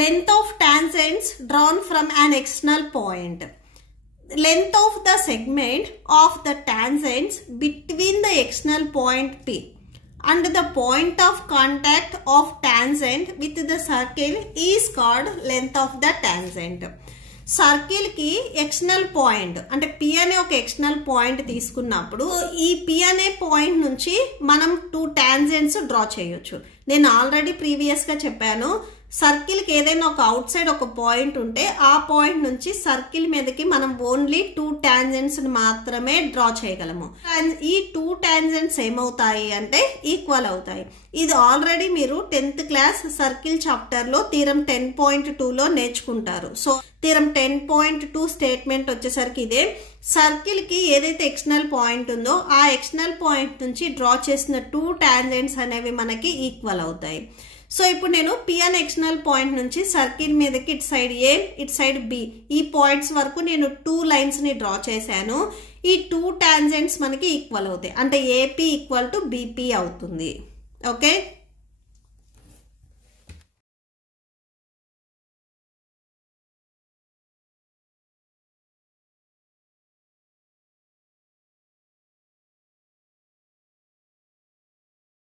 length of tangents drawn from an external point. Length of the segment of the tangents between the external point P and the point of contact of tangent with the circle is called length of the tangent. Circle కి external point అంటే P అనే ఒక external point తీసుకున్నప్పుడు ఈ P అనే point నుంచి మనం 2 tangents draw చేయొచ్చు. నేను ఆల్రెడీ ప్రీవియస్ గా చెప్పాను, సర్కిల్ కి ఏదైనా ఒక అవుట్ సైడ్ ఒక పాయింట్ ఉంటే ఆ పాయింట్ నుంచి సర్కిల్ మీదకి మనం ఓన్లీ 2 టాంజెంట్స్ మాత్రమే డ్రా చేయగలము. ఈ 2 టాంజెంట్స్ ఏమవుతాయి అంటే ఈక్వల్ అవుతాయి. ఇది ఆల్రెడీ మీరు 10th క్లాస్ సర్కిల్ చాప్టర్ లో థీరం 10.2 లో నేర్చుకుంటారు. సో థీరం 10.2 స్టేట్మెంట్ వచ్చేసరికి ఇదే, సర్కిల్ కి ఏదైతే ఎక్స్టర్నల్ పాయింట్ ఉందో ఆ ఎక్స్టర్నల్ పాయింట్ నుంచి డ్రా చేసిన 2 టాంజెంట్స్ అనేవి మనకి ఈక్వల్ అవుతాయి. సో ఇప్పుడు నేను P అనే ఎక్స్టర్నల్ పాయింట్ నుంచి సర్కిల్ మీదకి ఇటు సైడ్ A ఇటు సైడ్ B ఈ పాయింట్స్ వరకు నేను 2 లైన్స్ ని డ్రా చేశాను. ఈ 2 టాంజెంట్స్ మనకి ఈక్వల్ అవుతాయి, అంటే AP ఈక్వల్ టు BP అవుతుంది. ఓకే.